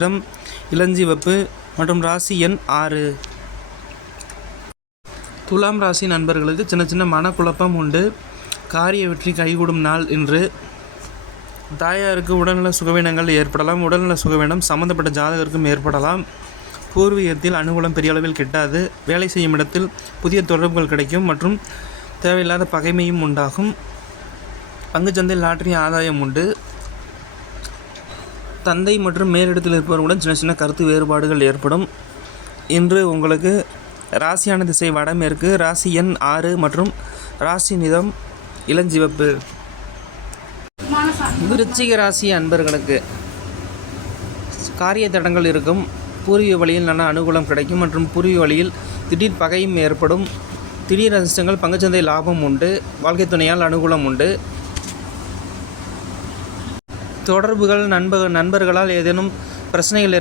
நிறம் இளஞ்சிவப்பு மற்றும் ராசி எண் 6. துலாம் ராசி நண்பர்களுக்கு சின்ன சின்ன மனக்குழப்பம் உண்டு. காரிய வெற்றி கைகூடும் நாள் இன்று. தாயாருக்கு உடல்நல சுகவீனங்கள் ஏற்படலாம். உடல்நல சுகவீனம் சம்பந்தப்பட்ட ஜாதகருக்கும் ஏற்படலாம். பூர்வீகத்தில் அனுகூலம் பெரிய அளவில் கிட்டாது. வேலை செய்யும் இடத்தில் புதிய தொடர்புகள் கிடைக்கும் மற்றும் தேவையில்லாத பகைமையும் உண்டாகும். பங்குச்சந்தையில் லாட்டரி ஆதாயம் உண்டு. தந்தை மற்றும் மேலிடத்தில் இருப்பவர்களுடன் சின்ன சின்ன கருத்து வேறுபாடுகள் ஏற்படும். இன்று உங்களுக்கு ராசியான திசை வடமேற்கு. ராசி எண் 6 மற்றும் ராசி நிறம் இளஞ்சிவப்பு. விருச்சிக ராசி அன்பர்களுக்கு காரிய தடங்கள் இருக்கும். பூர்வீக வழியில் நல்ல அனுகூலம் கிடைக்கும் மற்றும் பூர்வீக வழியில் திடீர் பகையும் ஏற்படும். திடீர் அதிர்ஷ்டங்கள், பங்குச்சந்தை லாபம் உண்டு. வாழ்க்கை துணையால் அனுகூலம் உண்டு. தொடர்புகள், நண்பர்களால் ஏதேனும் பிரச்சனைகள்